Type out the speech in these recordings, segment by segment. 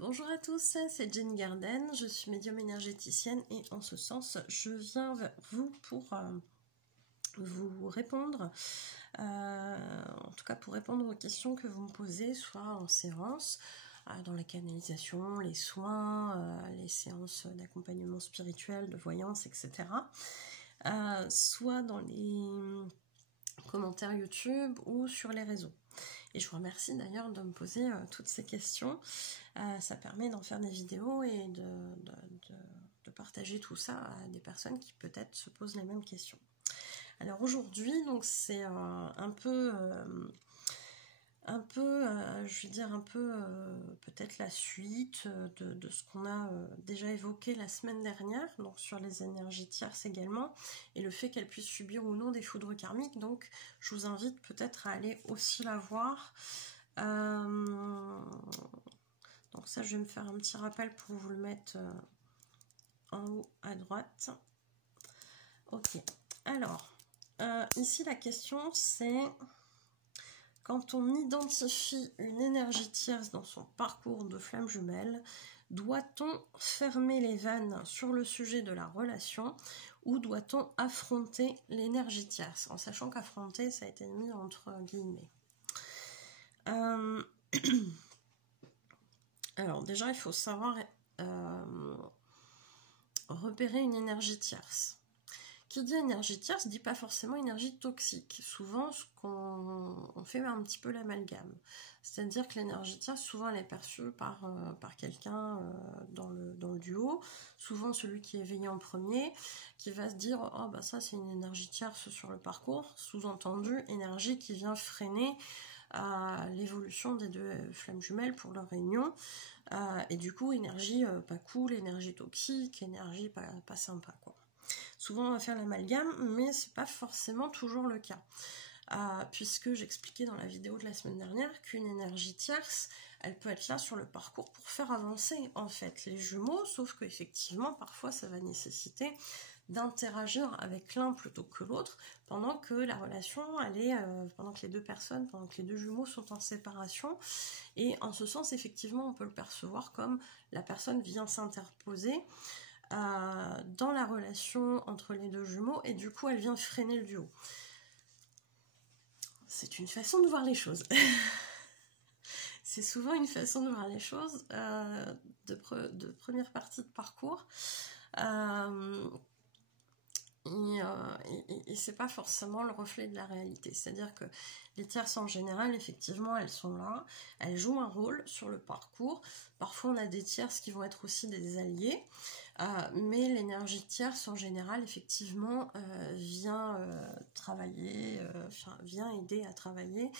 Bonjour à tous, c'est Jenny Garden, je suis médium énergéticienne et en ce sens, je viens vers vous pour vous répondre, en tout cas pour répondre aux questions que vous me posez, soit en séance, dans la canalisation, les soins, les séances d'accompagnement spirituel, de voyance, etc. Soit dans les commentaires YouTube ou sur les réseaux. Et je vous remercie d'ailleurs de me poser toutes ces questions. Ça permet d'en faire des vidéos et de partager tout ça à des personnes qui peut-être se posent les mêmes questions. Alors aujourd'hui, donc c'est je vais dire un peu peut-être la suite de ce qu'on a déjà évoqué la semaine dernière, donc sur les énergies tierces également, et le fait qu'elles puissent subir ou non des foudres karmiques. Donc je vous invite peut-être à aller aussi la voir. Donc ça, je vais me faire un petit rappel pour vous le mettre en haut à droite. Ok, alors, ici la question c'est... Quand on identifie une énergie tierce dans son parcours de flamme jumelle, doit-on fermer les vannes sur le sujet de la relation ou doit-on affronter l'énergie tierce? En sachant qu'affronter, ça a été mis entre guillemets. Alors déjà, il faut savoir repérer une énergie tierce. Qui dit énergie tierce dit pas forcément énergie toxique. Souvent, on fait un petit peu l'amalgame. C'est-à-dire que l'énergie tierce, souvent, elle est perçue par quelqu'un dans le duo. Souvent, celui qui est éveillé en premier, qui va se dire « Oh, bah ça, c'est une énergie tierce sur le parcours ». Sous-entendu, énergie qui vient freiner l'évolution des deux flammes jumelles pour leur réunion. Et du coup, énergie pas cool, énergie toxique, énergie pas sympa, quoi. Souvent on va faire l'amalgame, mais c'est pas forcément toujours le cas. Puisque j'expliquais dans la vidéo de la semaine dernière qu'une énergie tierce, elle peut être là sur le parcours pour faire avancer en fait les jumeaux, sauf qu'effectivement parfois ça va nécessiter d'interagir avec l'un plutôt que l'autre pendant que la relation pendant que les deux personnes, pendant que les deux jumeaux sont en séparation. Et en ce sens, effectivement, on peut le percevoir comme la personne vient s'interposer dans la relation entre les deux jumeaux et du coup elle vient freiner le duo. C'est une façon de voir les choses. C'est souvent une façon de voir les choses de première partie de parcours. Et c'est pas forcément le reflet de la réalité. C'est-à-dire que les tierces en général, effectivement, elles sont là, elles jouent un rôle sur le parcours. Parfois, on a des tierces qui vont être aussi des alliés, mais l'énergie tierce en général, effectivement, vient travailler, vient aider à travailler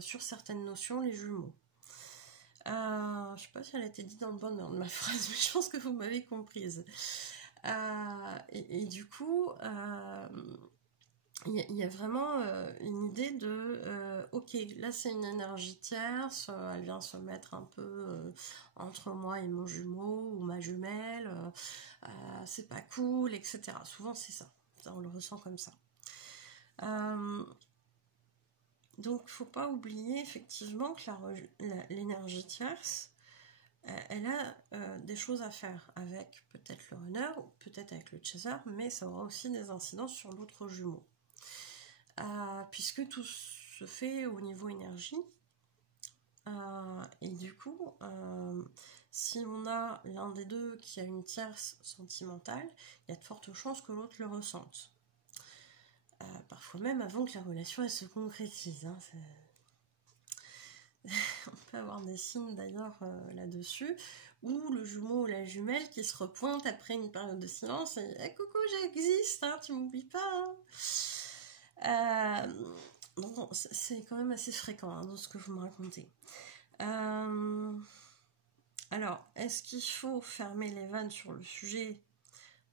sur certaines notions, les jumeaux. Je sais pas si elle a été dite dans le bon ordre, ma phrase, mais je pense que vous m'avez comprise. Et du coup, il y a vraiment une idée de ok, là c'est une énergie tierce, elle vient se mettre un peu entre moi et mon jumeau ou ma jumelle, c'est pas cool, etc. Souvent c'est ça, on le ressent comme ça. Donc faut pas oublier effectivement que l'énergie tierce, elle a des choses à faire avec peut-être le runner ou peut-être avec le chaser, mais ça aura aussi des incidences sur l'autre jumeau. Puisque tout se fait au niveau énergie, et du coup, si on a l'un des deux qui a une tierce sentimentale, il y a de fortes chances que l'autre le ressente. Parfois même avant que la relation elle se concrétise. Hein, on peut avoir des signes d'ailleurs là-dessus, ou le jumeau ou la jumelle qui se repointe après une période de silence et hey, coucou, j'existe, hein, tu m'oublies pas. Donc c'est quand même assez fréquent hein, dans ce que vous me racontez. Alors, est-ce qu'il faut fermer les vannes sur le sujet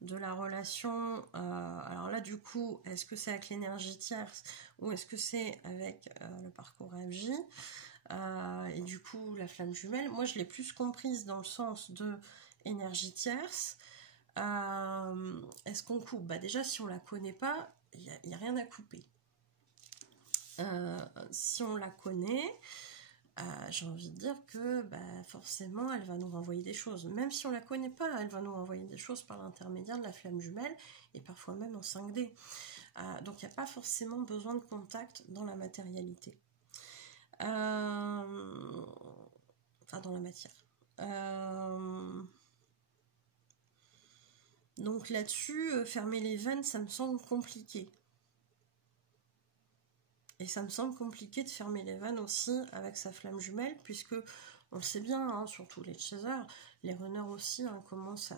de la relation? Alors là, du coup, est-ce que c'est avec l'énergie tierce ou est-ce que c'est avec le parcours FJ? Et du coup la flamme jumelle, moi je l'ai plus comprise dans le sens de énergie tierce. Est-ce qu'on coupe? Bah déjà si on la connaît pas, il n'y a rien à couper. Si on la connaît, j'ai envie de dire que forcément elle va nous renvoyer des choses, même si on la connaît pas, elle va nous renvoyer des choses par l'intermédiaire de la flamme jumelle, et parfois même en 5D. Donc il n'y a pas forcément besoin de contact dans la matérialité, enfin dans la matière. Donc là-dessus, fermer les vannes, ça me semble compliqué. Et ça me semble compliqué de fermer les vannes aussi avec sa flamme jumelle, puisque on le sait bien, hein, surtout les chasers, les runners aussi commencent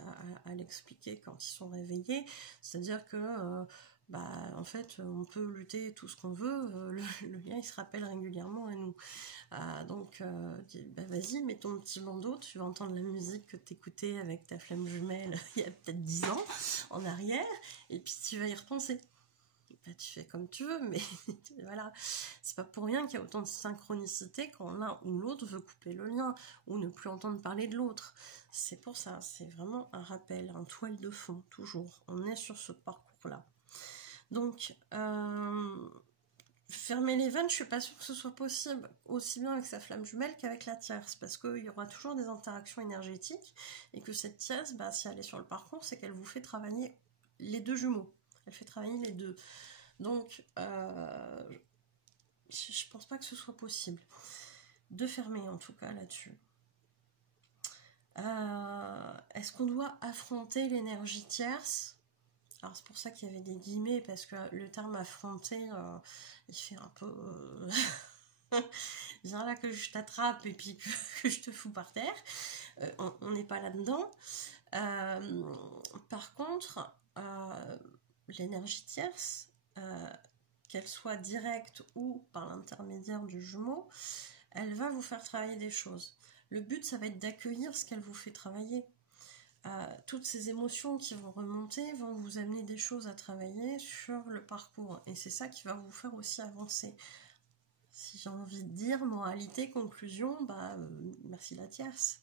à l'expliquer quand ils sont réveillés. C'est-à-dire que, en fait, on peut lutter tout ce qu'on veut, le lien il se rappelle régulièrement à nous. Donc, vas-y, mets ton petit bandeau, tu vas entendre la musique que t'écoutais avec ta flamme jumelle il y a peut-être 10 ans en arrière, et puis tu vas y repenser. Tu fais comme tu veux, mais voilà, c'est pas pour rien qu'il y a autant de synchronicité quand l'un ou l'autre veut couper le lien ou ne plus entendre parler de l'autre. C'est pour ça, c'est vraiment un rappel, un toile de fond, toujours. On est sur ce parcours-là. Donc, fermer les vannes, je suis pas sûre que ce soit possible aussi bien avec sa flamme jumelle qu'avec la tierce, parce qu'il y aura toujours des interactions énergétiques, et que cette tierce, si elle est sur le parcours, c'est qu'elle vous fait travailler les deux jumeaux. Elle fait travailler les deux. Donc, je pense pas que ce soit possible de fermer, en tout cas, là-dessus. Est-ce qu'on doit affronter l'énergie tierce? Alors, c'est pour ça qu'il y avait des guillemets, parce que le terme affronter, il fait un peu... viens là que je t'attrape et puis que je te fous par terre. On n'est pas là-dedans. Par contre... l'énergie tierce, qu'elle soit directe ou par l'intermédiaire du jumeau, elle va vous faire travailler des choses. Le but, ça va être d'accueillir ce qu'elle vous fait travailler. Toutes ces émotions qui vont remonter vont vous amener des choses à travailler sur le parcours. Et c'est ça qui va vous faire aussi avancer. Si j'ai envie de dire, moralité, conclusion, merci la tierce.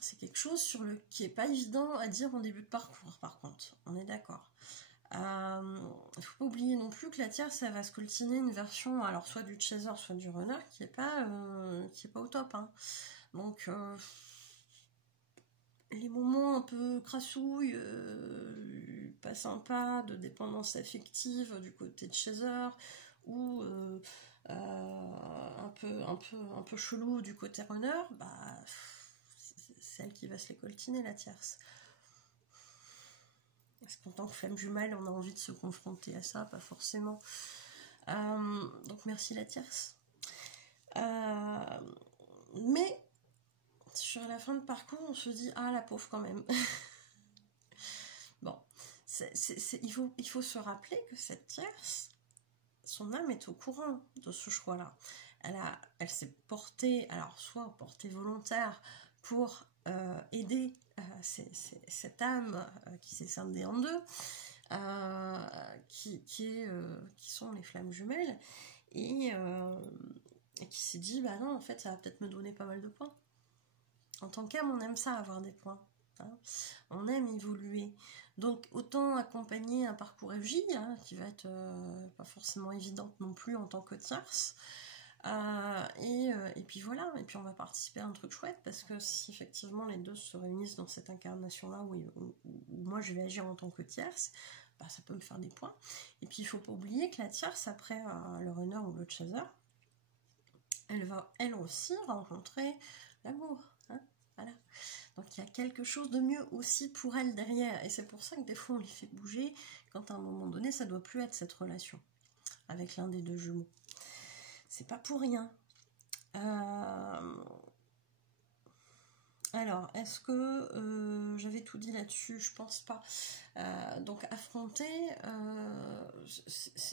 C'est quelque chose qui n'est pas évident à dire en début de parcours, par contre, on est d'accord. Il ne faut pas oublier non plus que la tierce, ça va se coltiner une version, alors soit du chaser, soit du runner, qui n'est pas au top. Hein. Donc, les moments un peu crassouilles, pas sympas, de dépendance affective du côté de chaser, ou un peu chelou du côté runner, c'est elle qui va se les coltiner, la tierce. Est-ce qu'en tant que flamme jumelle, on a envie de se confronter à ça? Pas forcément. Donc merci la tierce. Mais sur la fin de parcours, on se dit, la pauvre quand même. Bon, il faut se rappeler que cette tierce, son âme est au courant de ce choix-là. Elle s'est portée, alors soit portée volontaire pour aider cette âme qui s'est scindée en deux, qui sont les flammes jumelles, et qui s'est dit, non, en fait, ça va peut-être me donner pas mal de points. En tant qu'âme, on aime ça, avoir des points. Hein. On aime évoluer. Donc, autant accompagner un parcours FJ, qui va être pas forcément évidente non plus en tant que tierce, et puis voilà, et puis on va participer à un truc chouette, parce que si effectivement les deux se réunissent dans cette incarnation-là où moi je vais agir en tant que tierce, ça peut me faire des points. Et puis il faut pas oublier que la tierce, après le runner ou le chaser, elle va elle aussi rencontrer l'amour. Voilà. Donc il y a quelque chose de mieux aussi pour elle derrière, et c'est pour ça que des fois on les fait bouger quand à un moment donné ça doit plus être cette relation avec l'un des deux jumeaux. C'est pas pour rien. Alors, est-ce que j'avais tout dit là-dessus? Je pense pas. Donc, affronter,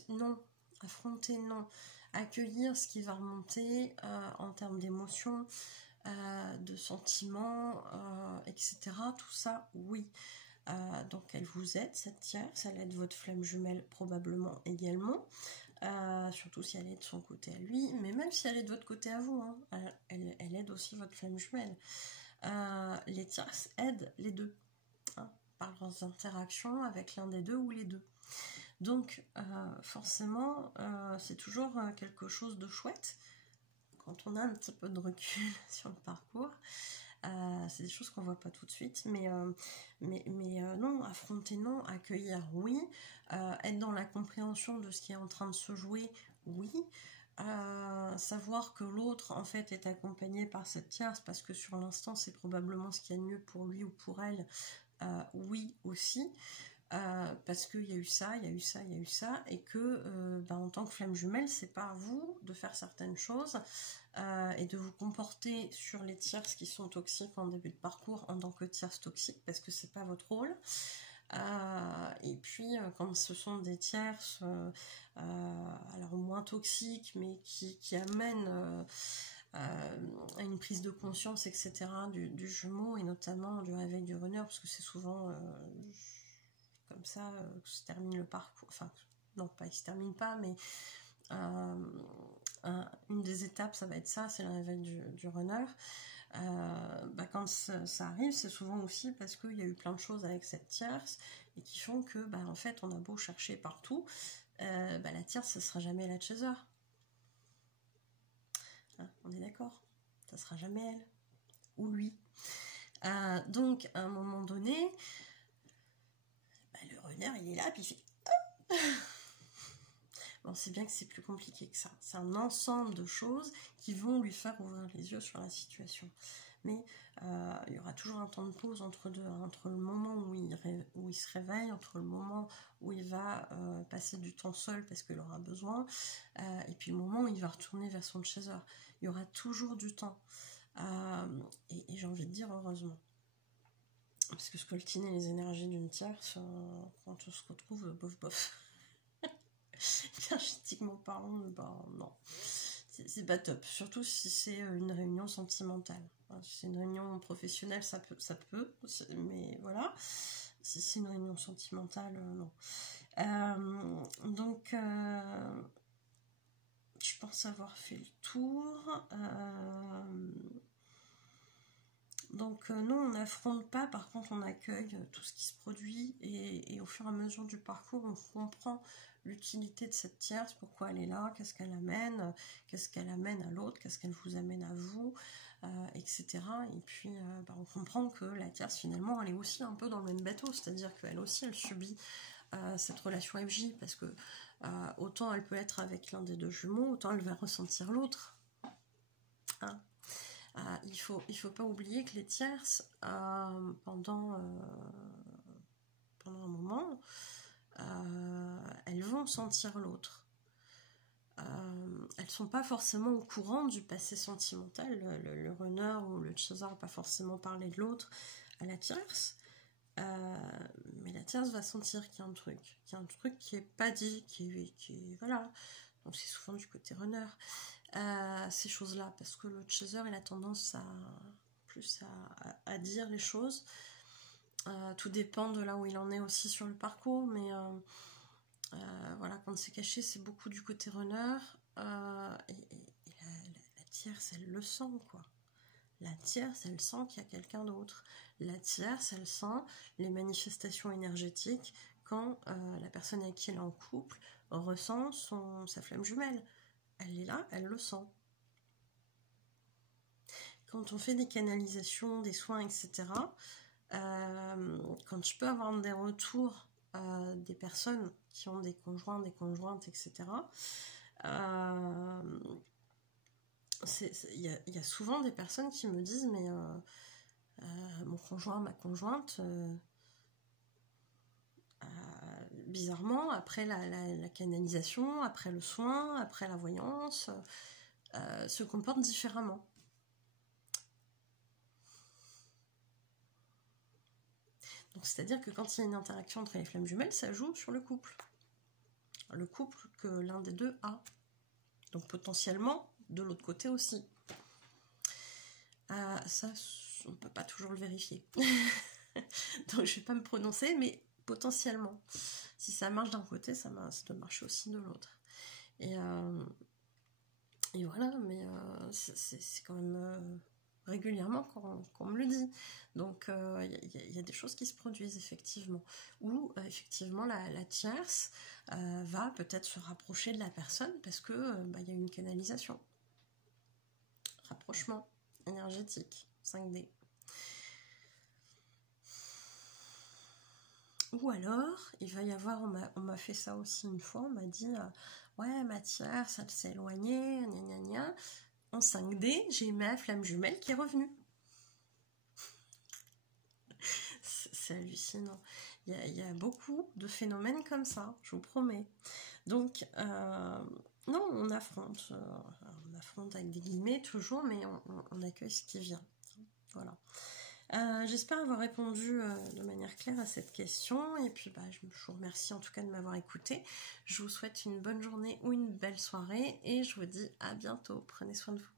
non. Affronter, non. Accueillir ce qui va remonter en termes d'émotions, de sentiments, etc. Tout ça, oui. Donc, elle vous aide, cette tierce. Elle aide votre flamme jumelle probablement également. Surtout si elle est de son côté à lui, mais même si elle est de votre côté à vous, elle aide aussi votre flamme jumelle. Les tierces aident les deux, par leurs interactions avec l'un des deux ou les deux. Donc forcément, c'est toujours quelque chose de chouette quand on a un petit peu de recul sur le parcours, c'est des choses qu'on voit pas tout de suite, mais non, affronter non, accueillir oui, être dans la compréhension de ce qui est en train de se jouer, oui, savoir que l'autre en fait est accompagné par cette tierce parce que sur l'instant c'est probablement ce qu'il y a de mieux pour lui ou pour elle, oui aussi. Parce qu'il y a eu ça, il y a eu ça, il y a eu ça, et que en tant que flamme jumelle, c'est pas à vous de faire certaines choses et de vous comporter sur les tierces qui sont toxiques en début de parcours en tant que tierce toxique, parce que c'est pas votre rôle. Et puis quand ce sont des tierces alors moins toxiques mais qui amènent à une prise de conscience, etc. du jumeau et notamment du réveil du runner, parce que c'est souvent comme ça que se termine le parcours, enfin non pas il se termine pas, mais une des étapes ça va être ça, c'est le réveil du runner. Quand ça arrive, c'est souvent aussi parce qu'il y a eu plein de choses avec cette tierce et qui font que en fait on a beau chercher partout, la tierce ce sera jamais la chaser, hein, on est d'accord, ça sera jamais elle ou lui. Donc à un moment donné le runner il est là puis il fait bon, c'est bien que c'est plus compliqué que ça. C'est un ensemble de choses qui vont lui faire ouvrir les yeux sur la situation. Mais il y aura toujours un temps de pause entre le moment où il se réveille, entre le moment où il va passer du temps seul parce qu'il aura besoin, et puis le moment où il va retourner vers son chaser. Il y aura toujours du temps. Et j'ai envie de dire heureusement. Parce que scoltiner les énergies d'une tierce, quand on se retrouve bof bof. Énergétiquement parlant, non, c'est pas top, surtout si c'est une réunion sentimentale. Si c'est une réunion professionnelle, ça peut, mais voilà, si c'est une réunion sentimentale, non. Donc je pense avoir fait le tour. Donc non, on n'affronte pas, par contre on accueille tout ce qui se produit et au fur et à mesure du parcours on comprend l'utilité de cette tierce, pourquoi elle est là, qu'est-ce qu'elle amène à l'autre, qu'est-ce qu'elle vous amène à vous, etc. Et puis on comprend que la tierce finalement elle est aussi un peu dans le même bateau, c'est-à-dire qu'elle aussi elle subit cette relation FJ, parce que autant elle peut être avec l'un des deux jumeaux, autant elle va ressentir l'autre. Hein. Il faut pas oublier que les tierces, pendant un moment, elles vont sentir l'autre. Elles sont pas forcément au courant du passé sentimental. Le runner ou le chaser va pas forcément parler de l'autre à la tierce. Mais la tierce va sentir qu'il y a un truc qui est pas dit, qui voilà. Donc c'est souvent du côté runner. Ces choses-là, parce que le chaser il a tendance à dire les choses. Tout dépend de là où il en est aussi sur le parcours, mais voilà, quand c'est caché, c'est beaucoup du côté runner. Et la tierce, elle le sent, quoi. La tierce, elle sent qu'il y a quelqu'un d'autre. La tierce, elle sent les manifestations énergétiques quand la personne avec qui elle est en couple ressent sa flamme jumelle. Elle est là, elle le sent. Quand on fait des canalisations, des soins, etc., quand je peux avoir des retours des personnes qui ont des conjoints, des conjointes, etc., il y a souvent des personnes qui me disent mais mon conjoint, ma conjointe, bizarrement, après la canalisation, après le soin, après la voyance, se comporte différemment. Donc c'est-à-dire que quand il y a une interaction entre les flammes jumelles, ça joue sur le couple que l'un des deux a. Donc potentiellement de l'autre côté aussi. Ça, on ne peut pas toujours le vérifier. Donc je ne vais pas me prononcer, mais potentiellement. Si ça marche d'un côté, ça doit marcher aussi de l'autre. Et voilà, mais c'est quand même régulièrement qu'on me le dit. Donc il y a des choses qui se produisent effectivement. Où effectivement la tierce va peut-être se rapprocher de la personne parce que y a une canalisation. rapprochement énergétique, 5D. Ou alors, il va y avoir, on m'a fait ça aussi une fois, on m'a dit, ouais, matière, ça s'est éloigné, gna gna gna. En 5D, j'ai ma flamme jumelle qui est revenue. C'est hallucinant. Il y a beaucoup de phénomènes comme ça, je vous promets. Donc, non, on affronte avec des guillemets toujours, mais on accueille ce qui vient. Voilà. J'espère avoir répondu de manière claire à cette question, et puis je vous remercie en tout cas de m'avoir écouté. Je vous souhaite une bonne journée ou une belle soirée, et je vous dis à bientôt. Prenez soin de vous.